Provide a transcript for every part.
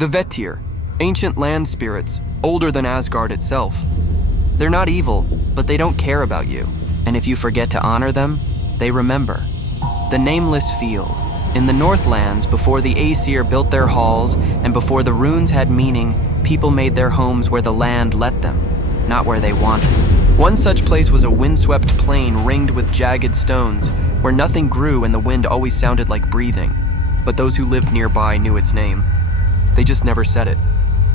The Vetir, ancient land spirits, older than Asgard itself. They're not evil, but they don't care about you. And if you forget to honor them, they remember. The Nameless Field. In the Northlands, before the Aesir built their halls, and before the runes had meaning, people made their homes where the land let them, not where they wanted. One such place was a windswept plain ringed with jagged stones, where nothing grew and the wind always sounded like breathing. But those who lived nearby knew its name. They just never said it,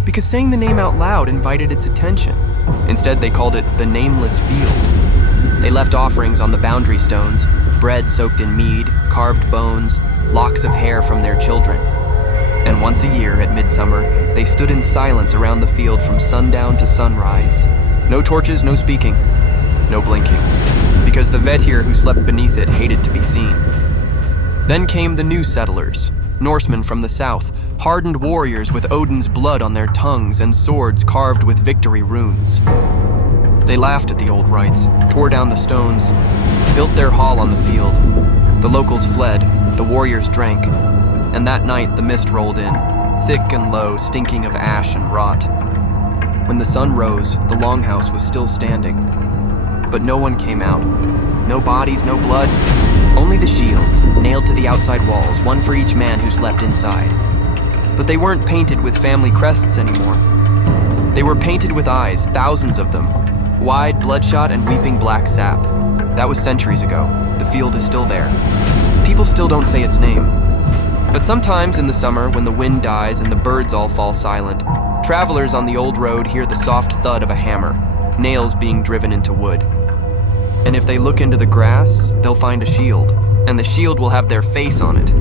because saying the name out loud invited its attention. Instead, they called it the Nameless Field. They left offerings on the boundary stones, bread soaked in mead, carved bones, locks of hair from their children. And once a year, at midsummer, they stood in silence around the field from sundown to sunrise. No torches, no speaking, no blinking, because the Vetir who slept beneath it hated to be seen. Then came the new settlers, Norsemen from the south, hardened warriors with Odin's blood on their tongues and swords carved with victory runes. They laughed at the old rites, tore down the stones, built their hall on the field. The locals fled, the warriors drank, and that night the mist rolled in, thick and low, stinking of ash and rot. When the sun rose, the longhouse was still standing, but no one came out. No bodies, no blood, only the shields, nailed to the outside walls, one for each man who slept inside. But they weren't painted with family crests anymore. They were painted with eyes, thousands of them, wide, bloodshot, and weeping black sap. That was centuries ago. The field is still there. People still don't say its name. But sometimes in the summer, when the wind dies and the birds all fall silent, travelers on the old road hear the soft thud of a hammer, nails being driven into wood. And if they look into the grass, they'll find a shield, and the shield will have their face on it,